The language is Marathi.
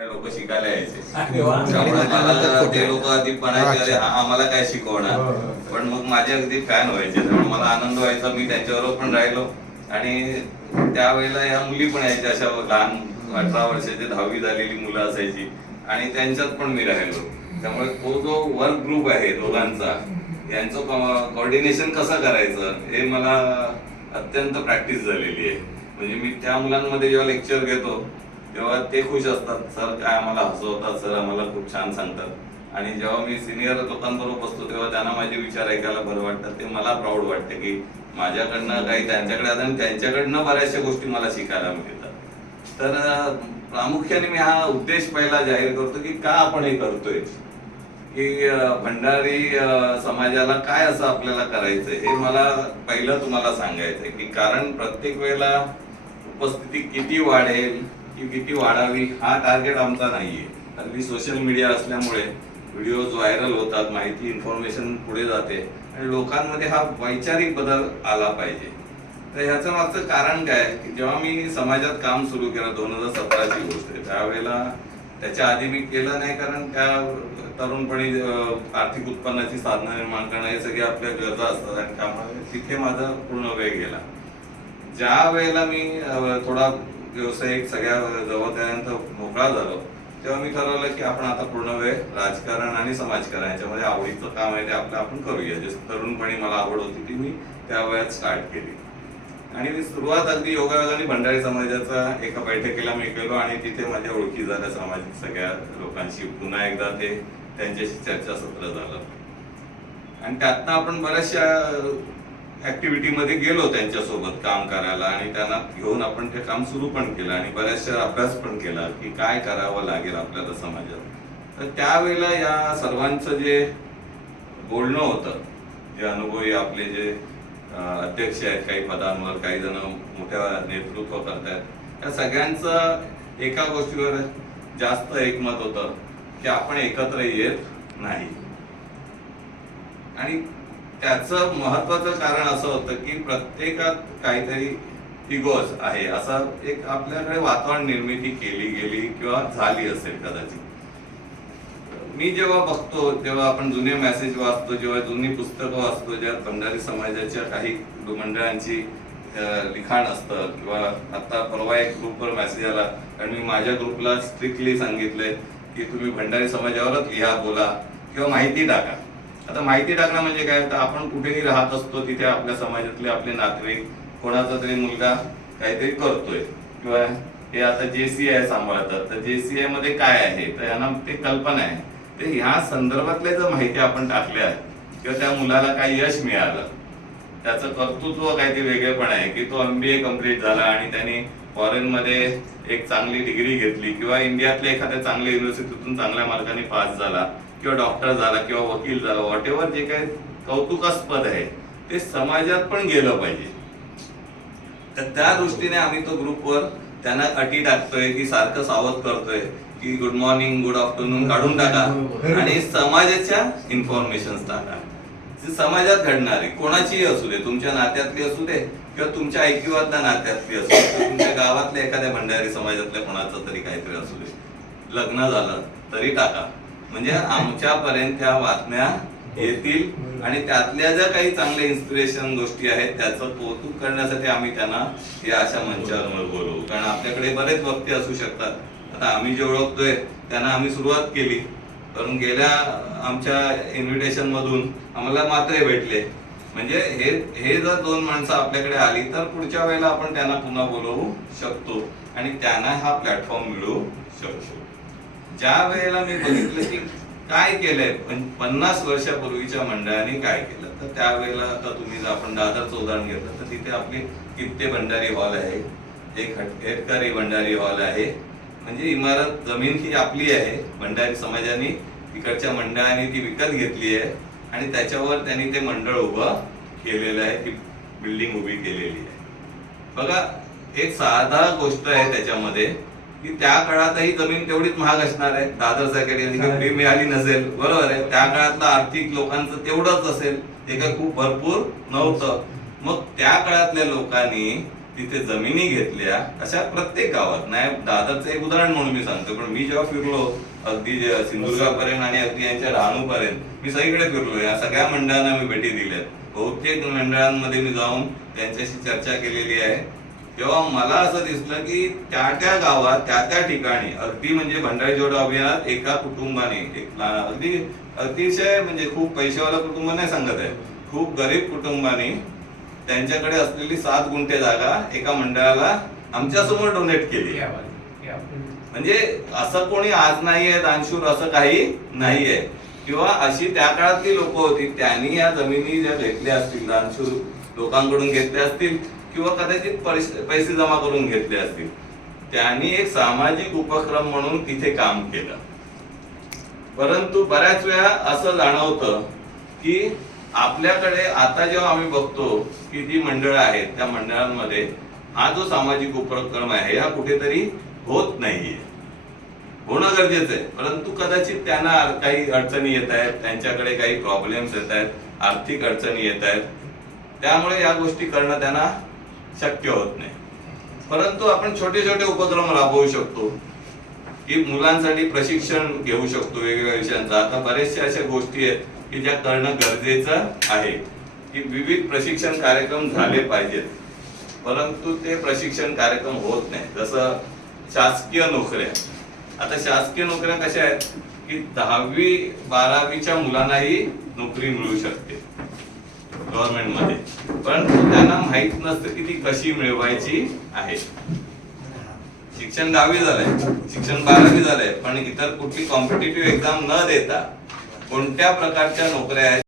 लोक शिकायला यायचे. त्यामुळे मला ते लोक आधी म्हणायचे अरे आम्हाला काय शिकवणार, पण मग माझे अगदी फॅन व्हायचे. त्यामुळे मला आनंद व्हायचा. मी त्यांच्याबरोबर पण राहिलो आणि त्यावेळेला या मुली पण यायच्या, अशा लहान 18 वर्षाची 10वी झालेली मुलं असायची आणि त्यांच्यात पण मी राहिलो. त्यामुळे तो जो वर्क ग्रुप आहे दोघांचा, यांचं कोऑर्डिनेशन कसं करायचं हे मला अत्यंत प्रॅक्टिस झालेली आहे. म्हणजे मी त्या मुलांमध्ये जेव्हा लेक्चर घेतो तेव्हा ते खुश असतात, सर काय आम्हाला हसवतात, सर आम्हाला खूप छान सांगतात. आणि जेव्हा मी सिनियर लोकांबरोबर बसतो तेव्हा त्यांना माझे विचार ऐकायला बरं वाटतं. ते मला प्राऊड वाटते की माझ्याकडनं काही त्यांच्याकडे आता आणि त्यांच्याकडनं बऱ्याचशा गोष्टी मला शिकायला मिळतात. तर प्रामुख्याने मी हा उद्देश पहिला जाहीर करतो की का आपण हे करतोय, की भंडारी समाजाला काय असं आपल्याला करायचंय हे मला पहिलं तुम्हाला सांगायचंय. की कारण प्रत्येक वेळेला उपस्थिती किती वाढेल की किती वाढावी हा टार्गेट आमचा नाहीये. हल्ली सोशल मीडिया असल्यामुळे व्हिडिओज व्हायरल होतात, माहिती इन्फॉर्मेशन पुढे जाते आणि लोकांमध्ये हा वैचारिक बदल आला पाहिजे. तर ह्याचं मागचं कारण काय की जेव्हा मी समाजात काम सुरू केलं 2017ची गोष्ट आहे, त्यावेळेला त्याच्या आधी मी केलं नाही, कारण त्या तरुणपणी आर्थिक उत्पन्नाची साधनं निर्माण करणं हे सगळे आपल्या गरजा असतात आणि त्यामुळे तिथे माझा पूर्ण वेळ गेला. ज्या वेळेला मी थोडा व्यावसायिक सगळ्या जबाबदाऱ्यांचा मोकळा झालो तेव्हा मी ठरवलं की आपण आता पूर्ण वेळ राजकारण आणि समाजकारण याच्यामध्ये आवडीचं काम आहे ते आपण करूया. जे तरुणपणी मला आवड होती ती मी त्या वयात स्टार्ट केली आणि मी सुरुवात अगदी योगायोगाने भंडारी समाजाचा एका बैठकीला मी गेलो आणि तिथे माझ्या ओळखी झाल्या सामाजिक सगळ्या लोकांशी. पुन्हा एकदा ते त्यांच्याशी चर्चासत्र झालं आणि त्यातनं आपण बऱ्याचशा ऍक्टिव्हिटी मध्ये गेलो त्यांच्यासोबत काम करायला आणि त्यांना घेऊन आपण ते काम सुरू पण केलं आणि बऱ्याचशा अभ्यास पण केला की काय करावं लागेल आपल्याला समाजात. तर त्यावेळेला या सर्वांचं जे बोलणं होतं, जे अनुभवी आपले जे अध्यक्ष आहेत काही पदांवर, काही जण मोठ्या नेतृत्व करतायत, त्या सगळ्यांचं एका गोष्टीवर जास्त एकमत होतं की आपण एकत्र येत नाही. आणि त्याचं महत्वाचं कारण असं होतं की प्रत्येकात काहीतरी इगोज आहे, असं एक आपल्याकडे वातावरण निर्मिती केली गेली किंवा झाली असेल कदाचित. मी जेव्हा बघतो, जेव्हा आपण जुने मेसेज वाचतो, जेव्हा जुनी पुस्तकं वाचतो, ज्यात भंडारी समाजाच्या काही मंडळांची लिखाण असतं, किंवा आता परवा एक ग्रुपवर मेसेज आला आणि मी माझ्या ग्रुपला स्ट्रिक्टली सांगितलंय की तुम्ही भंडारी समाजावरच लिहा, बोला किंवा माहिती टाका. आता माहिती टाकणं म्हणजे काय, तर आपण कुठेही राहत असतो तिथे आपल्या समाजातले आपले नातेवाईक, कोणाचा तरी मुलगा काहीतरी करतोय किंवा हे आता JCI सांभाळतात, तर JCI मध्ये काय आहे तर यांना ते कल्पना आहे. तर ह्या संदर्भातल्या जर माहिती आपण टाकल्या किंवा त्या मुलाला काही यश मिळालं, त्याचं कर्तृत्व काहीतरी वेगळेपण आहे की तो MBA कम्प्लीट झाला आणि त्यांनी फॉरेन मध्ये एक चांगली डिग्री घेतली किंवा इंडियातल्या एखाद्या चांगल्या युनिव्हर्सिटीतून चांगल्या मार्काने पास झाला किंवा डॉक्टर झाला किंवा वकील झाला, व्हॉट एव्हर जे काही कौतुकास्पद आहे ते समाजात पण गेलं पाहिजे. तर त्या दृष्टीने आम्ही तो ग्रुपवर त्यांना अटी टाकतोय की सारखं सावध करतोय की गुड मॉर्निंग, गुड आफ्टरनून काढून टाका आणि समाजाच्या इन्फॉर्मेशन टाका. समाजात घडणारी कोणाचीही असू दे, तुमच्या नात्यातली असू दे किंवा तुमच्या ऐकिवातल्या नात्यातली असू दे, तुमच्या गावातल्या एखाद्या भंडारी समाजातल्या कोणाचं तरी काहीतरी असू दे, लग्न झालं तरी टाका. म्हणजे आमच्यापर्यंत त्या बातम्या येतील आणि त्यातल्या ज्या काही चांगल्या इन्स्पिरेशन गोष्टी आहेत त्याचं कौतुक करण्यासाठी आम्ही त्यांना या अशा मंचावर बोलवू. कारण आपल्याकडे बरेच वक्ते असू शकतात. आता आम्ही जे ओळखतोय त्यांना आम्ही सुरुवात केली, पण गेल्या आमच्या इन्व्हिटेशन मधून आम्हाला मात्रे भेटले. म्हणजे हे जर 2 माणसं आपल्याकडे आली तर पुढच्या वेळेला आपण त्यांना पुन्हा बोलवू शकतो आणि त्यांना हा प्लॅटफॉर्म मिळू शकतो. ज्या वेळेला मी बघितलं की काय केलंय 50 वर्षापूर्वीच्या मंडळांनी काय केलं, तर त्यावेळेला आता तुम्ही जर आपण दादरचं उदाहरण घेतलं तर तिथे आपली कित्ते भंडारी हॉल आहे, एक हेटकरी भंडारी हॉल आहे. म्हणजे इमारत, जमीन ही आपली आहे, भंडारी समाजाने तिकडच्या मंडळाने ती विकत घेतली आहे आणि त्याच्यावर त्यांनी ते मंडळ उभं केलेलं आहे, ती बिल्डिंग उभी केलेली आहे. बघा, एक साधा गोष्ट आहे त्याच्यामध्ये की त्या काळातही जमीन तेवढीच महाग असणार आहे. दादरसाठी मिळाली नसेल, बरोबर आहे. त्या काळातलं आर्थिक लोकांचं तेवढंच असेल, ते काही खूप भरपूर नव्हतं. मग त्या काळातल्या लोकांनी तिथे जमिनी घेतल्या, अशा प्रत्येक गावात. नाही, दादरचं एक उदाहरण म्हणून मी सांगतो, पण मी जेव्हा फिरलो अगदी सिंधुदुर्गापर्यंत आणि अगदी यांच्या डहाणूपर्यंत मी सगळीकडे फिरलो. या सगळ्या मंडळांना मी भेटी दिल्यात. बहुतेक मंडळांमध्ये मी जाऊन त्यांच्याशी चर्चा केलेली आहे. तेव्हा मला असं दिसलं की त्या गावात त्या ठिकाणी अगदी म्हणजे भंडारी जोडो अभियानात एका कुटुंबाने अगदी अतिशय म्हणजे खूप पैशावाला कुटुंब नाही सांगत आहे, खूप गरीब कुटुंबाने त्यांच्याकडे असलेली 7 गुंठे जागा एका मंडळाला आमच्या समोर डोनेट केली. म्हणजे असं कोणी आज नाहीये दानशूर, असं काही नाहीये. किंवा अशी त्या काळातली लोक होती, त्यांनी या जमिनी ज्या घेतल्या असतील, दानशूर लोकांकडून घेतल्या असतील किंवा कदाचित पैसे जमा करून घेतले असतील, त्यांनी एक सामाजिक उपक्रम म्हणून तिथे काम केलं. परंतु बऱ्याच वेळा असं जाणवतं की आपल्याकडे आता जेव्हा आम्ही बघतो की जी मंडळं आहेत त्या मंडळांमध्ये हा जो सामाजिक उपक्रम आहे हा कुठेतरी होत नाहीये. होणं गरजेचं आहे, परंतु कदाचित त्यांना काही अडचणी येत आहेत, त्यांच्याकडे काही प्रॉब्लेम्स येत आहेत, आर्थिक अडचणी येत आहेत, त्यामुळे या गोष्टी करणं त्यांना शक्य होत नाही. परंतु आपण छोटे छोटे उपक्रम राबवू शकतो की मुलांसाठी प्रशिक्षण घेऊ शकतो वेगवेगळ्या विषयांचा. आता बरेचशा अशा गोष्टी आहेत की ज्या करणं गरजेचं आहे, की विविध प्रशिक्षण कार्यक्रम झाले पाहिजेत, परंतु ते प्रशिक्षण कार्यक्रम होत नाही. जसं शासकीय नोकऱ्या, आता शासकीय नोकऱ्या कशा आहेत की 10वी 12वीच्या मुलांनाही नोकरी मिळू शकते गव्हर्नमेंट मध्ये, पण त्यांना माहित नसतं की ती कशी मिळवायची आहे. शिक्षण 10वी झालंय, शिक्षण 12वी झालंय, पण इतर कुठली कॉम्पिटिटिव्ह एक्झाम न देता कोणत्या प्रकारच्या नोकऱ्या आहेत